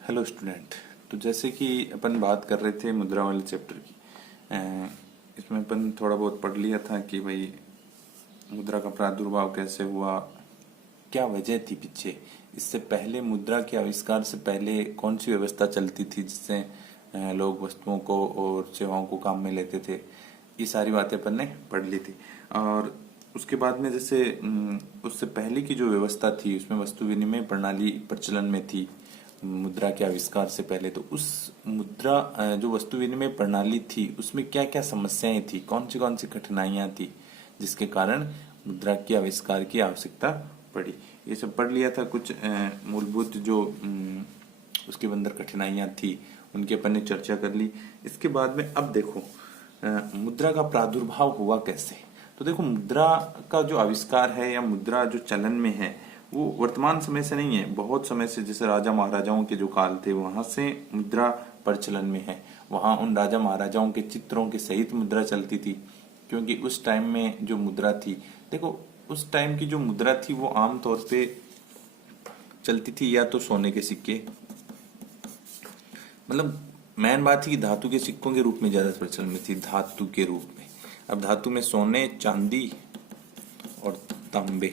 Hello student. तो जैसे कि अपन बात कर रहे थे मुद्रा वाले चैप्टर की, इसमें अपन थोड़ा बहुत पढ़ लिया था कि भाई मुद्रा का प्रादुर्भाव कैसे हुआ, क्या वजह थी पीछे, इससे पहले मुद्रा के आविष्कार से पहले कौन सी व्यवस्था चलती थी जिससे लोग वस्तुओं को और सेवाओं को काम में लेते थे। ये सारी बातें अपन ने पढ़ ली थी। और उसके बाद में जैसे उससे पहले की जो व्यवस्था थी उसमें वस्तु विनिमय प्रणाली प्रचलन में थी मुद्रा के आविष्कार से पहले। तो उस मुद्रा जो वस्तु विनिमय प्रणाली थी उसमें क्या क्या समस्याएं थी, कौन सी कठिनाइयां थी जिसके कारण मुद्रा के आविष्कार की आवश्यकता पड़ी। ये सब पढ़ लिया था। कुछ मूलभूत जो उसके अंदर कठिनाइयां थी उनकी अपन ने चर्चा कर ली। इसके बाद में अब देखो मुद्रा का प्रादुर्भाव हुआ कैसे। तो देखो मुद्रा का जो आविष्कार है या मुद्रा जो चलन में है वो वर्तमान समय से नहीं है, बहुत समय से, जैसे राजा महाराजाओं के जो काल थे वहां से मुद्रा प्रचलन में है। वहां उन राजा महाराजाओं के चित्रों के सहित मुद्रा चलती थी, क्योंकि उस टाइम में जो मुद्रा थी, देखो उस टाइम की जो मुद्रा थी वो आमतौर पे चलती थी या तो सोने के सिक्के, मतलब मेन बात थी कि धातु के सिक्कों के रूप में ज्यादा प्रचलन में थी, धातु के रूप में। अब धातु में सोने, चांदी और तांबे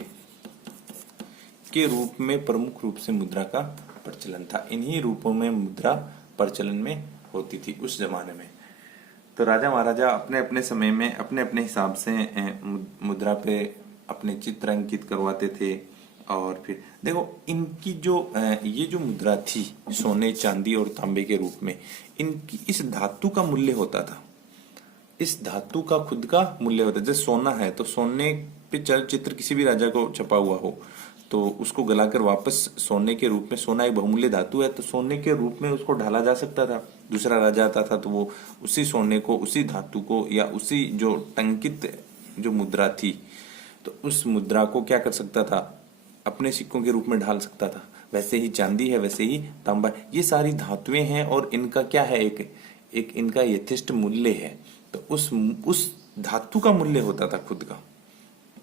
के रूप में प्रमुख रूप से मुद्रा का प्रचलन था। इन्हीं रूपों में मुद्रा प्रचलन में होती थी उस जमाने में। तो राजा महाराजा अपने अपने समय में अपने अपने हिसाब से मुद्रा पे अपने चित्र अंकित करवाते थे। और फिर देखो इनकी जो ये जो मुद्रा थी सोने, चांदी और तांबे के रूप में, इनकी इस धातु का मूल्य होता था, इस धातु का खुद का मूल्य होता है। जैसे सोना है तो सोने पे चित्र किसी भी राजा को छपा हुआ हो तो उसको गलाकर वापस सोने के रूप में, सोना एक बहुमूल्य धातु है तो सोने के रूप में उसको ढाला जा सकता था। दूसरा राजा आता था तो वो उसी सोने को, उसी धातु को या उसी जो टंकित जो मुद्रा थी तो उस मुद्रा को क्या कर सकता था, अपने सिक्कों के रूप में ढाल सकता था। वैसे ही चांदी है, वैसे ही तांबा, ये सारी धातुएं हैं और इनका क्या है, एक इनका यथेष्ट मूल्य है। तो उस धातु का मूल्य होता था खुद का,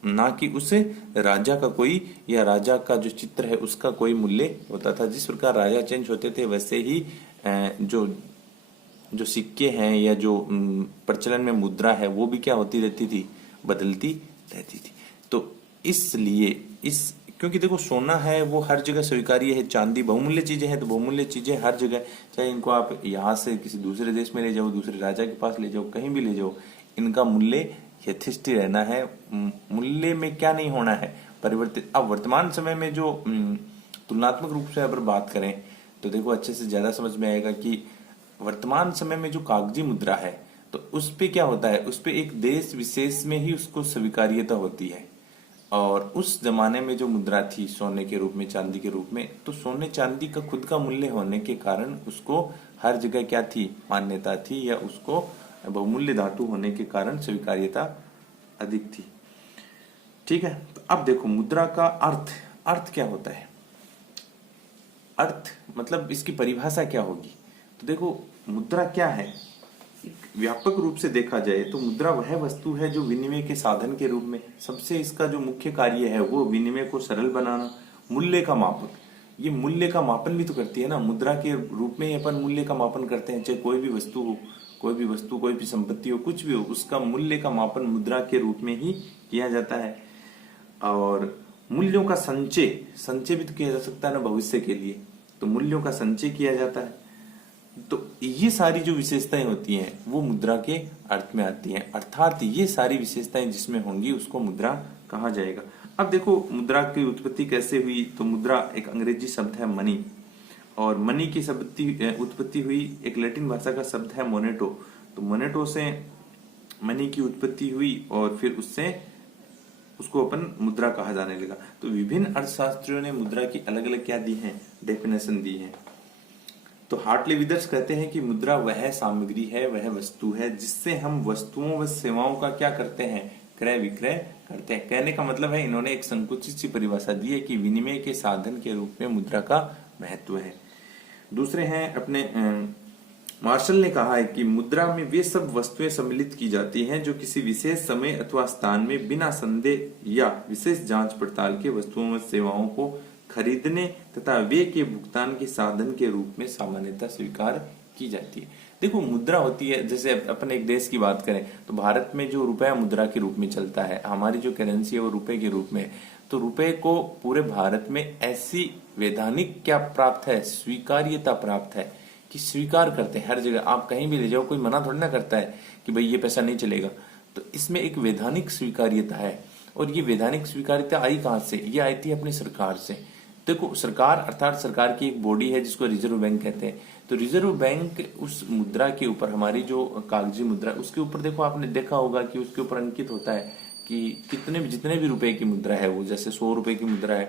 ना कि उसे राजा का कोई या राजा का जो चित्र है उसका कोई मूल्य होता था। जिस प्रकार राजा चेंज होते थे वैसे ही जो जो सिक्के हैं या जो प्रचलन में मुद्रा है वो भी क्या होती रहती थी, बदलती रहती थी। तो इसलिए क्योंकि देखो सोना है वो हर जगह स्वीकार्य है, चांदी बहुमूल्य चीजें हैं तो बहुमूल्य चीजें हर जगह, चाहे इनको आप यहाँ से किसी दूसरे देश में ले जाओ, दूसरे राजा के पास ले जाओ, कहीं भी ले जाओ, इनका मूल्य यथेष्ट रहना है। मूल्य में क्या नहीं होना है, परिवर्तित। अब वर्तमान समय में जो तुलनात्मक रूप से अगर बात करें तो देखो अच्छे से ज्यादा समझ में आएगा कि वर्तमान समय में जो कागजी मुद्रा है तो उस पे क्या होता है, उस पे एक देश विशेष में ही उसको स्वीकार्यता होती है। और उस जमाने में जो मुद्रा थी सोने के रूप में, चांदी के रूप में, तो सोने चांदी का खुद का मूल्य होने के कारण उसको हर जगह क्या थी, मान्यता थी, या उसको बहुमूल्य धातु होने के कारण स्वीकार्यता अधिक थी। ठीक है। तो अब देखो मुद्रा का अर्थ क्या होता है, अर्थ मतलब इसकी परिभाषा क्या होगी। तो देखो मुद्रा क्या है, व्यापक रूप से देखा जाए तो मुद्रा वह वस्तु है जो विनिमय के साधन के रूप में, सबसे इसका जो मुख्य कार्य है वो विनिमय को सरल बनाना, मूल्य का मापन। ये मूल्य का मापन भी तो करती है ना, मुद्रा के रूप में ही अपन मूल्य का मापन करते हैं। चाहे कोई भी वस्तु हो, कोई भी संपत्ति हो, कुछ भी हो, उसका मूल्य का मापन मुद्रा के रूप में ही किया जाता है। और मूल्यों का संचय भी तो किया जा सकता है ना भविष्य के लिए, तो मूल्यों का संचय किया जाता है। तो ये सारी जो विशेषताएं होती हैं वो मुद्रा के अर्थ में आती हैं, अर्थात ये सारी विशेषताएं जिसमें होंगी उसको मुद्रा कहा जाएगा। अब देखो मुद्रा की उत्पत्ति कैसे हुई। तो मुद्रा एक अंग्रेजी शब्द है मनी, और मनी की उत्पत्ति हुई एक लैटिन भाषा का शब्द है मोनेटो। तो मोनेटो से मनी की उत्पत्ति हुई और फिर उससे उसको अपन मुद्रा कहा जाने लगा। तो विभिन्न अर्थशास्त्रियों ने मुद्रा की अलग अलग क्या दी है, डेफिनेशन दी है। तो हार्टली विदर्स कहते हैं कि मुद्रा वह सामग्री है, वह वस्तु है जिससे हम वस्तुओं व सेवाओं का क्या करते हैं, क्रय विक्रय करते हैं। कहने का मतलब है इन्होंने एक संकुचित सी परिभाषा दी है कि विनिमय के साधन के रूप में मुद्रा का महत्व है। दूसरे हैं अपने मार्शल ने कहा है कि मुद्रा में वे सब वस्तुएं सम्मिलित की जाती हैं जो किसी विशेष समय अथवा स्थान में बिना संदेह या विशेष जांच पड़ताल के वस्तुओं व सेवाओं को खरीदने तथा व्यय के भुगतान के साधन के रूप में सामान्यतः स्वीकार की जाती है। देखो मुद्रा होती है, जैसे अपन एक देश की बात करें तो भारत में जो रुपया मुद्रा के रूप में चलता है, हमारी जो करेंसी है वो रुपए के रूप में है। तो रुपए को पूरे भारत में ऐसी वैधानिक क्या प्राप्त है, स्वीकार्यता प्राप्त है कि स्वीकार करते हैं हर जगह। आप कहीं भी ले जाओ, कोई मना थोड़ी ना करता है कि भाई ये पैसा नहीं चलेगा। तो इसमें एक वैधानिक स्वीकार्यता है। और ये वैधानिक स्वीकार्यता आई कहां से? ये आई थी अपनी सरकार से। देखो सरकार अर्थात सरकार की एक बॉडी है जिसको रिजर्व बैंक कहते हैं। तो रिजर्व बैंक उस मुद्रा के ऊपर, हमारी जो कागजी मुद्रा उसके ऊपर देखो, आपने देखा होगा कि उसके ऊपर अंकित होता है कि कितने भी जितने भी रुपए की मुद्रा है वो, जैसे 100 रुपए की मुद्रा है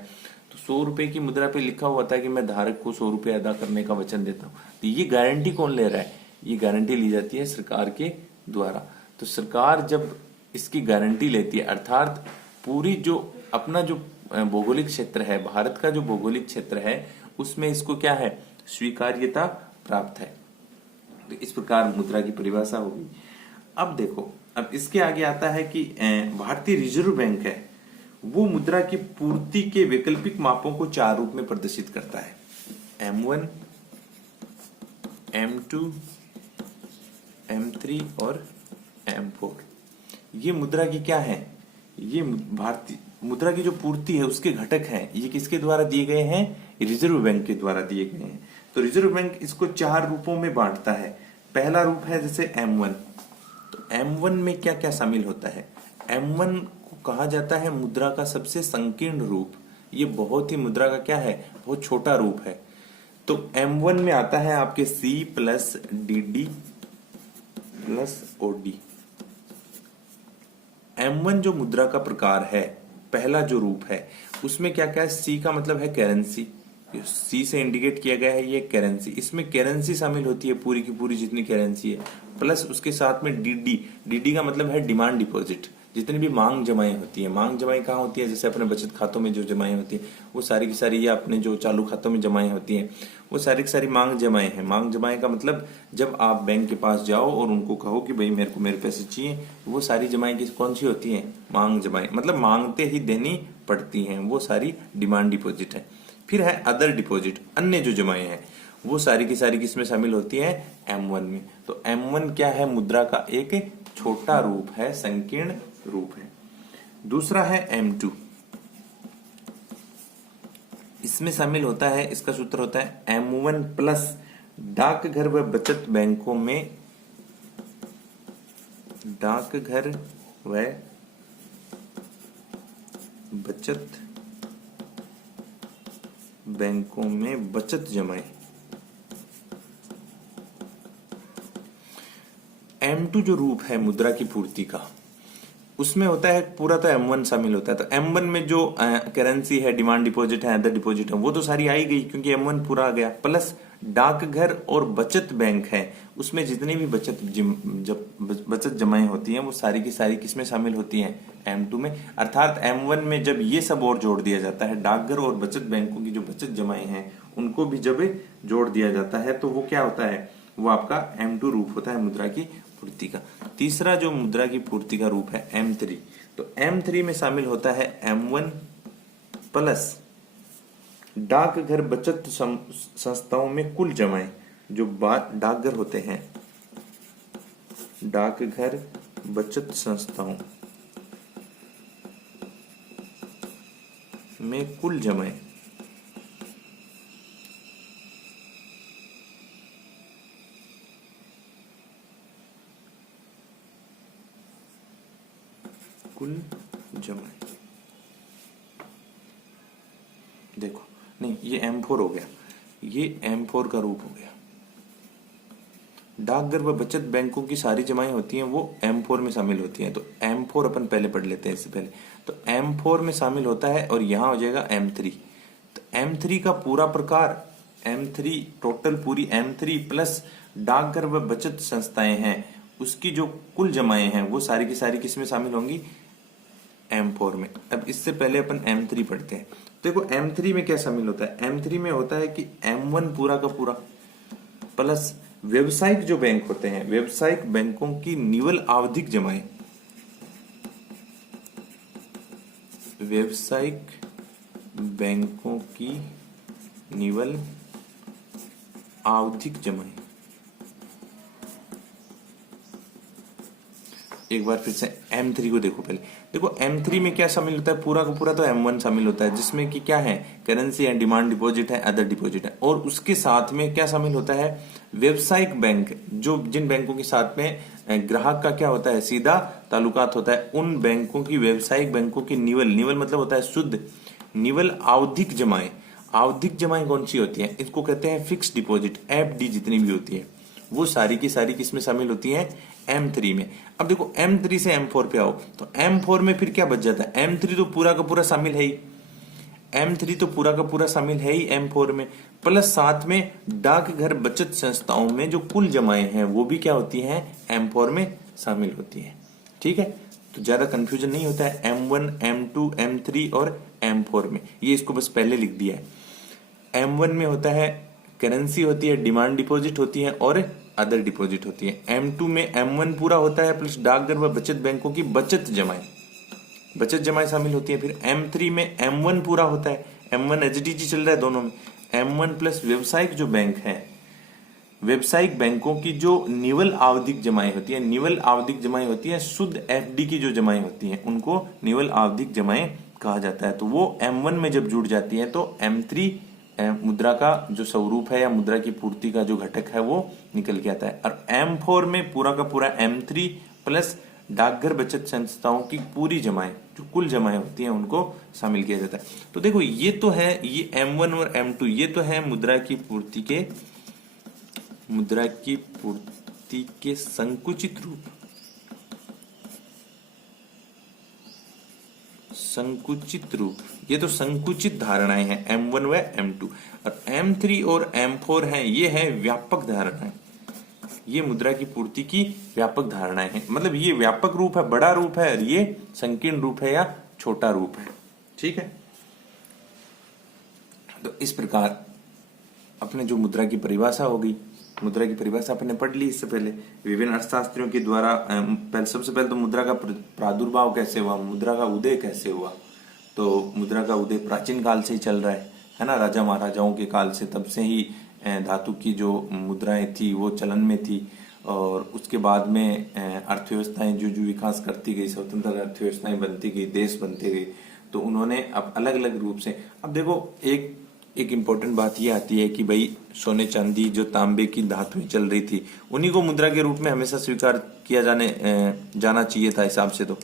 तो 100 रुपए की मुद्रा पे लिखा हुआ था कि मैं धारक को 100 रुपए अदा करने का वचन देता हूँ। तो ये गारंटी कौन ले रहा है? ये गारंटी ली जाती है सरकार के द्वारा। तो सरकार जब इसकी गारंटी लेती है, अर्थात पूरी जो अपना जो भौगोलिक क्षेत्र है, भारत का जो भौगोलिक क्षेत्र है, उसमें इसको क्या है, स्वीकार्यता प्राप्त है। तो इस प्रकार मुद्रा की परिभाषा होगी। अब देखो, अब इसके आगे आता है कि भारतीय रिजर्व बैंक है वो मुद्रा की पूर्ति के वैकल्पिक मापों को 4 रूप में प्रदर्शित करता है, M1, M2, M3 और M4। ये मुद्रा की क्या है? ये भारतीय मुद्रा की जो पूर्ति है उसके घटक हैं। ये किसके द्वारा दिए गए हैं? रिजर्व बैंक के द्वारा दिए गए हैं। तो रिजर्व बैंक इसको 4 रूपों में बांटता है। पहला रूप है जैसे M1। तो M1 में क्या क्या शामिल होता है? M1 को कहा जाता है मुद्रा का सबसे संकीर्ण रूप। ये बहुत ही मुद्रा का क्या है, बहुत छोटा रूप है। तो M1 में आता है आपके C plus DD plus OD। M1 जो मुद्रा का प्रकार है, पहला जो रूप है, उसमें क्या क्या है? C का मतलब है करेंसी, C से इंडिकेट किया गया है ये करेंसी। इसमें करेंसी शामिल होती है पूरी की पूरी जितनी करेंसी है, प्लस उसके साथ में DD का मतलब है डिमांड डिपॉजिट। जितनी भी मांग जमाएं होती है, मांग जमाएं कहाँ होती है? जैसे अपने बचत खातों में जो जमाएं होती है वो सारी की सारी, या अपने जो चालू खातों में जमाएं होती हैं वो सारी की सारी मांग जमाएं हैं। मांग जमाएं का मतलब जब आप बैंक के पास जाओ और उनको कहो कि भाई मेरे को मेरे पैसे चाहिए, वो सारी जमाएं कौन सी होती हैं? मांग जमाएं, मतलब मांगते ही देनी पड़ती हैं, वो सारी डिमांड डिपॉजिट है। फिर है अदर डिपॉजिट, अन्य जो जमाएं हैं वो सारी की सारी किसमें शामिल होती है? M1 में। तो M1 क्या है? मुद्रा का एक छोटा रूप है, संकीर्ण रूप है। दूसरा है M2। इसमें शामिल होता है, इसका सूत्र होता है M1 प्लस डाकघर व बचत बैंकों में, डाकघर व बचत बैंकों में बचत जमाएं। M2 जो रूप है मुद्रा की पूर्ति का, उसमें होता है पूरा तो M1 शामिल होता है। तो M1 में जो करेंसी है, डिमांड डिपॉजिट है, अदर डिपॉजिट है, वो तो सारी आई गई क्योंकि M1 पूरा आ गया। प्लस डाकघर और बचत बैंक है, उसमें जितनी भी बचत जमाएं होती हैं वो सारी की सारी किसमें शामिल होती हैं? M2 में। अर्थात M1 में जब ये सब और जोड़ दिया जाता है, डाकघर और बचत बैंकों की जो बचत जमाएं हैं उनको भी जब जोड़ दिया जाता है तो वो क्या होता है? वो आपका M2 रूप होता है मुद्रा की पूर्ति का। तीसरा जो मुद्रा की पूर्ति का रूप है M3। तो M3 में शामिल होता है M1 प्लस डाकघर बचत संस्थाओं में कुल जमाएं, जो डाकघर होते हैं, डाकघर बचत संस्थाओं में कुल जमाएं, कुल जमाएं। देखो, नहीं ये M4 हो गया, ये M4 का रूप हो गया। डाकघर व बचत बैंकों की सारी जमाएं होती हैं वो M4 में शामिल होती हैं। तो M4 अपन पहले पढ़ लेते हैं इससे पहले। तो M4 में शामिल होता है और यहां हो जाएगा M3। तो M3 का पूरा प्रकार, M3 टोटल पूरी M3 प्लस डाकघर व बचत संस्थाएं हैं, उसकी जो कुल जमाएं हैं वो सारी की सारी किसमें शामिल होंगी? M4 में। अब इससे पहले अपन M3 पढ़ते हैं। देखो M3 में क्या शामिल होता है? M3 में होता है कि M1 पूरा का पूरा प्लस व्यवसायिक जो बैंक होते हैं, व्यवसायिक बैंकों की निवल आवधिक जमाएं, व्यवसायिक बैंकों की निवल आवधिक जमाएं। एक बार फिर से M3 को देखो। पहले देखो M3 में क्या शामिल होता है, पूरा का पूरा तो M1 शामिल होता है, जिसमें कि क्या है, करेंसी है, डिमांड डिपॉजिट है, अदर डिपॉजिट है, और उसके साथ में क्या शामिल होता है, व्यवसायिक बैंक, जो जिन बैंकों के साथ में ग्राहक का क्या होता है, सीधा ताल्लुकात होता है, उन बैंकों की, व्यवसायिक बैंकों की निवल, निवल मतलब होता है शुद्ध, निवल आवधिक जमाएं। आवधिक जमाएं कौन सी होती है, इसको कहते हैं फिक्स डिपॉजिट, FD जितनी भी होती है, वो सारी की सारी किसमें शामिल होती है, M3 में। अब देखो M3 से M4 पे आओ, तो M4 में फिर क्या बच जाता है, M3 तो पूरा का पूरा शामिल है ही, M3 तो पूरा का पूरा शामिल है ही M4 में, प्लस साथ में डाकघर बचत संस्थाओं में जो कुल जमाएं हैं वो भी क्या होती हैं, M4 में शामिल होती हैं। ठीक है, तो ज्यादा कंफ्यूजन नहीं होता है M1, M2, M3 और M4 में, ये इसको बस पहले लिख दिया है। M1 में होता है करेंसी होती है, डिमांड डिपॉजिट होती है और अदर डिपॉजिट होती है। M2 में M1 पूरा होता है प्लस डाकघर व बचत बैंकों की बचत जमाएं शामिल होती है। फिर M3 में M1 पूरा होता है, M1 HDG चल रहा है दोनों में, M1 प्लस व्यवसायिक जो बैंक है, व्यवसायिक बैंकों की जो निवल आवधिक जमाएं होती है, निवल आवधिक जमाएं होती है, शुद्ध FD की जो जमाएं होती हैं उनको निवल आवधिक जमाएं कहा जाता है। तो वो M1 में जब जुड़ जाती है तो M3 मुद्रा का जो स्वरूप है या मुद्रा की पूर्ति का जो घटक है वो निकल के आता है। और M4 में पूरा का पूरा M3 प्लस डाकघर बचत संस्थाओं की पूरी जमाएं, जो कुल जमाएं होती हैं, उनको शामिल किया जाता है। तो देखो ये तो है, ये M1 और M2 ये तो है मुद्रा की पूर्ति के संकुचित रूप, ये तो संकुचित धारणाएं हैं M1 व M2। और M3 और M4 हैं, ये है व्यापक धारणाएं, ये मुद्रा की पूर्ति की व्यापक धारणाएं हैं। मतलब ये व्यापक रूप है, बड़ा रूप है, और ये संकीर्ण रूप है या छोटा रूप है। ठीक है, तो इस प्रकार अपने जो मुद्रा की परिभाषा हो गई, मुद्रा की परिभाषा अपने पढ़ ली इससे पहले विभिन्न अर्थशास्त्रियों के द्वारा। सबसे पहले तो मुद्रा का प्रादुर्भाव कैसे हुआ, मुद्रा का उदय कैसे हुआ। तो मुद्रा का उदय प्राचीन काल से ही चल रहा है ना, राजा महाराजाओं के काल से, तब से ही धातु की जो मुद्राएं थी वो चलन में थी। और उसके बाद में अर्थव्यवस्थाएं जो विकास करती गई, स्वतंत्र अर्थव्यवस्थाएं बनती गई, देश बनते गए, तो उन्होंने अब अलग अलग रूप से, अब देखो एक इम्पोर्टेंट बात ये आती है कि भाई सोने चांदी जो तांबे की धातुएं चल रही थी, उन्हीं को मुद्रा के रूप में हमेशा स्वीकार किया जाना चाहिए था हिसाब से, तो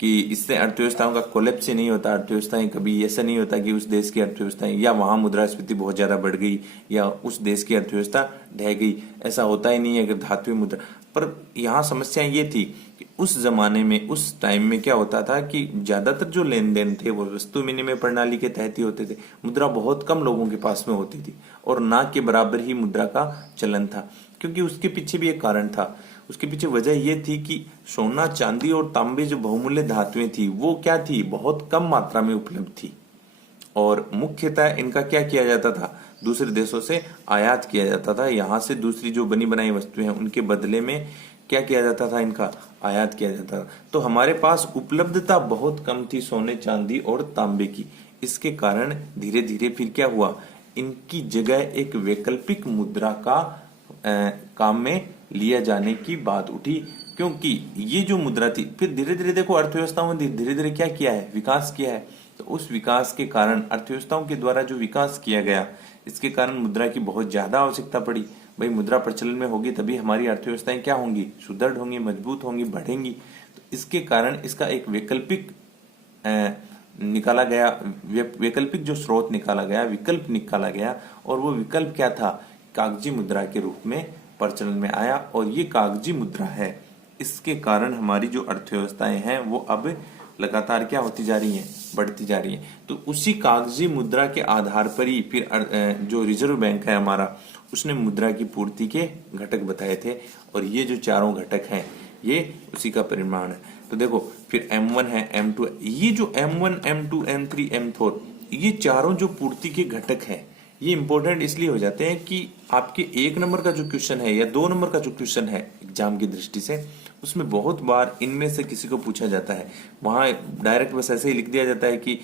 कि इससे अर्थव्यवस्थाओं का कोलैप्स ही नहीं होता। अर्थव्यवस्थाएं कभी ऐसा नहीं होता कि उस देश की अर्थव्यवस्थाएं या वहां मुद्रास्फीति बहुत ज्यादा बढ़ गई या उस देश की अर्थव्यवस्था ढह गई, ऐसा होता ही नहीं है अगर धातु मुद्रा। पर यहाँ समस्या ये थी कि उस जमाने में, उस टाइम में क्या होता था कि ज्यादातर जो लेन देन थे वो वस्तु विनिमय प्रणाली के तहत ही होते थे। मुद्रा बहुत कम लोगों के पास में होती थी और ना के बराबर ही मुद्रा का चलन था, क्योंकि उसके पीछे भी एक कारण था। उसके पीछे वजह यह थी कि सोना चांदी और तांबे जो बहुमूल्य धातुएं थी वो क्या थी, बहुत कम मात्रा में उपलब्ध थी, और मुख्यतः इनका क्या किया जाता था, दूसरे देशों से आयात किया जाता था। यहाँ से दूसरी जो बनी बनाई वस्तुएं हैं उनके बदले में क्या किया जाता था, इनका आयात किया जाता था। तो हमारे पास उपलब्धता बहुत कम थी सोने चांदी और तांबे की। इसके कारण धीरे धीरे फिर क्या हुआ, इनकी जगह एक वैकल्पिक मुद्रा का काम में लिया जाने की बात उठी, क्योंकि ये जो मुद्रा थी, फिर धीरे धीरे देखो अर्थव्यवस्थाओं ने धीरे धीरे क्या किया है, विकास किया है। तो उस विकास के कारण, अर्थव्यवस्थाओं के द्वारा जो विकास किया गया, इसके कारण मुद्रा की बहुत ज्यादा आवश्यकता पड़ी। भाई मुद्रा प्रचलन में होगी तभी हमारी अर्थव्यवस्थाएं क्या होंगी, सुदृढ़ होंगी, मजबूत होंगी, बढ़ेंगी। तो इसके कारण इसका एक वैकल्पिक निकाला गया, वैकल्पिक जो स्रोत निकाला गया, विकल्प निकाला गया, और वो विकल्प क्या था, कागजी मुद्रा के रूप में प्रचलन में आया। और ये कागजी मुद्रा है, इसके कारण हमारी जो अर्थव्यवस्थाएं हैं वो अब लगातार क्या होती जा रही हैं, बढ़ती जा रही हैं। तो उसी कागजी मुद्रा के आधार पर ही फिर जो रिजर्व बैंक है हमारा, उसने मुद्रा की पूर्ति के घटक बताए थे, और ये जो चारों घटक हैं ये उसी का परिमाण है। तो देखो फिर M1 है, M2 है, ये जो M1, M2, M3, M4, ये चारों जो पूर्ति के घटक हैं, ये इंपॉर्टेंट इसलिए हो जाते हैं कि आपके 1 नंबर का जो क्वेश्चन है या 2 नंबर का जो क्वेश्चन है एग्जाम की दृष्टि से, उसमें बहुत बार इनमें से किसी को पूछा जाता है। वहां डायरेक्ट बस ऐसे ही लिख दिया जाता है कि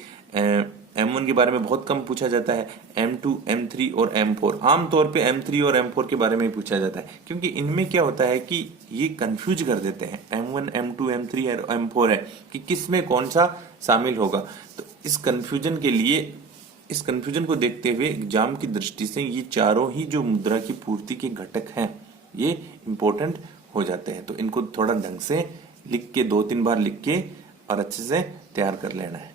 M1 के बारे में बहुत कम पूछा जाता है। M2, M3 और M4 आमतौर पे M3 और M4 के बारे में ही पूछा जाता है, क्योंकि इनमें क्या होता है कि ये कंफ्यूज कर देते हैं। M1, M2, M3 और M4 है कि किस में कौन सा शामिल होगा। तो इस कंफ्यूजन को देखते हुए एग्जाम की दृष्टि से ये चारों ही जो मुद्रा की पूर्ति के घटक हैं ये इंपॉर्टेंट हो जाते हैं। तो इनको थोड़ा ढंग से लिख के 2-3 बार लिख के और अच्छे से तैयार कर लेना है।